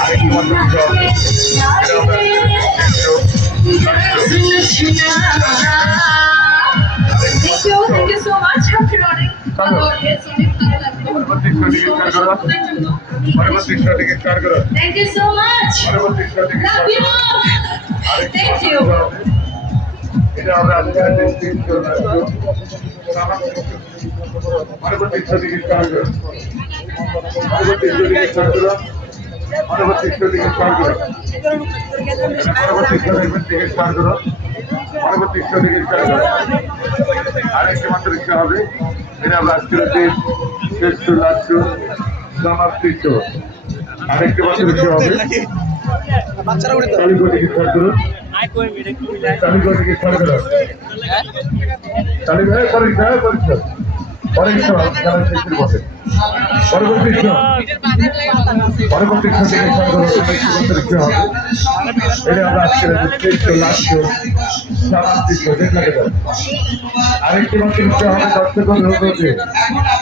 আরেকটি মন্ত্র Thank you so much. Happy running. Thank you so much. Love you. Thank you. এটা আমরা আজকের পরবর্তী দিকে খেয়াল করুন পরবর্তী দিকে খেয়াল করুন পরবর্তী দিকে খেয়াল করুন পরবর্তী দিকে খেয়াল করুন পরবর্তী দিকে খেয়াল করুন আরেকটি মাত্র রিক্সা হবে এটা আমরা আজকের শ্রেষ্ঠ রাষ্ট্র সমাপ্তিত আরেকটি মাত্র রিক্সা হবে কালীগড়িকে খেয়াল করুন কালীগড়িকে খেয়াল করুন কালীগড় পরীক্ষা পরীক্ষা পরীক্ষা খেলা শেষের পথে পরবর্তী পরবর্তী থেকে খেয়াল করুন রিক্সা হবে এটা আমরা আজকের শ্রেষ্ঠ রাষ্ট্র সমাপ্তিত আরেকটি মাত্র রিক্সা হবে দর্শক